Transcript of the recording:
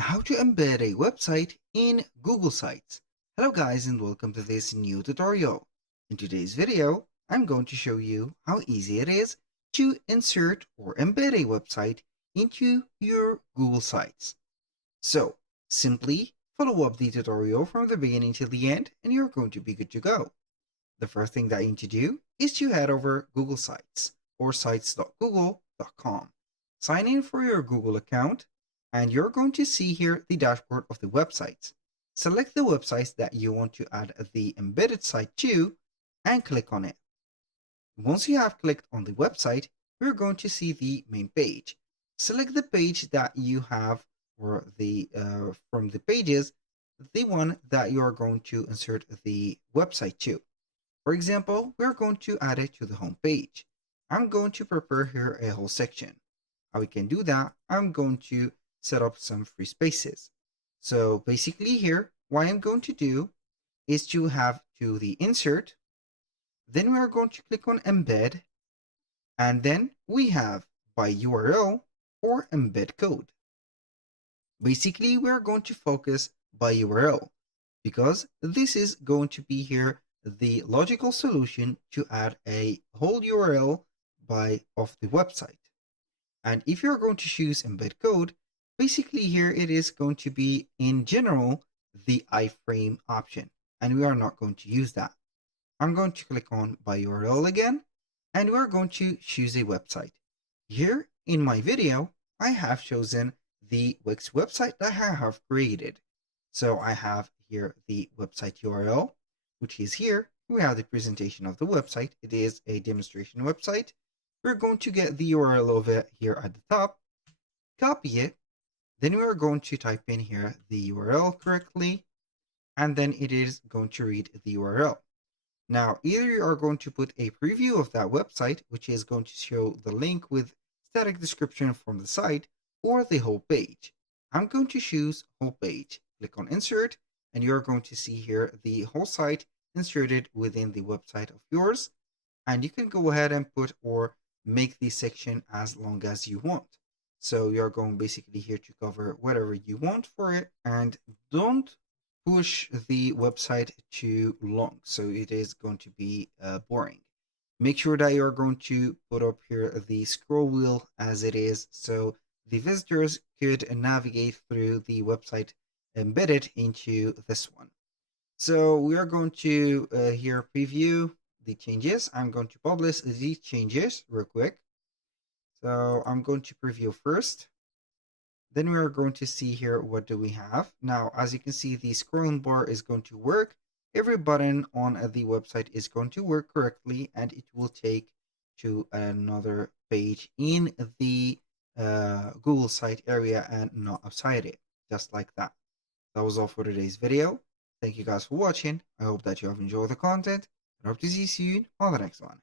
How to embed a website in Google Sites. Hello guys and welcome to this new tutorial. In today's video, I'm going to show you how easy it is to insert or embed a website into your Google Sites. So simply follow up the tutorial from the beginning to the end and you're going to be good to go. The first thing that you need to do is to head over Google Sites or sites.google.com. Sign in for your Google account and you're going to see here the dashboard of the websites. Select the websites that you want to add the embedded site to and click on it. Once you have clicked on the website, we're going to see the main page. Select the page that you have or from the pages, the one that you are going to insert the website to. For example, we're going to add it to the home page. I'm going to prepare here a whole section. How we can do that, I'm going to set up some free spaces. So basically here, what I'm going to do is to have to the insert, then we are going to click on embed, and then we have by URL or embed code. Basically, we're going to focus by URL because this is going to be here the logical solution to add a whole URL of the website. And if you're going to choose embed code, basically here it is going to be in general the iframe option, and we are not going to use that. I'm going to click on by URL again, and we're going to choose a website. Here in my video, I have chosen the Wix website that I have created. So I have here the website URL, which is here. We have the presentation of the website. It is a demonstration website. We're going to get the URL of it here at the top, copy it, then we're going to type in here the URL correctly, and then it is going to read the URL. Now, either you are going to put a preview of that website, which is going to show the link with static description from the site, or the whole page. I'm going to choose whole page. Click on insert, and you're going to see here the whole site inserted within the website of yours. And you can go ahead and put or make this section as long as you want. So you're going basically here to cover whatever you want for it, and don't push the website too long, so it is going to be boring. Make sure that you're going to put up here the scroll wheel as it is, so the visitors could navigate through the website embedded into this one. So we are going to here preview the changes. I'm going to publish these changes real quick. So I'm going to preview first. Then we are going to see here what do we have. Now, as you can see, the scrolling bar is going to work. Every button on the website is going to work correctly, and it will take to another page in the Google site area and not outside it, just like that. That was all for today's video. Thank you guys for watching. I hope that you have enjoyed the content, and hope to see you soon on the next one.